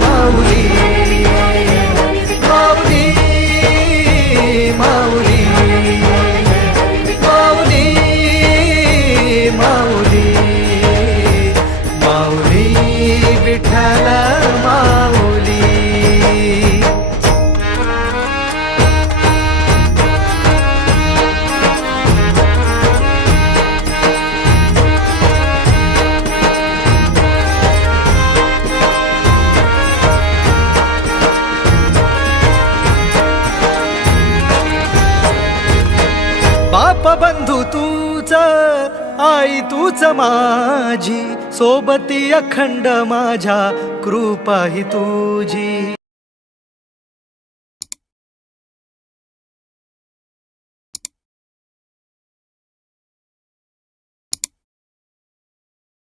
माऊली माऊली माऊली माऊली माऊली माऊली विठ्ठल बंधू तूच आई तूच माझी सोबती अखंड माझ्या कृपा ही तुझी.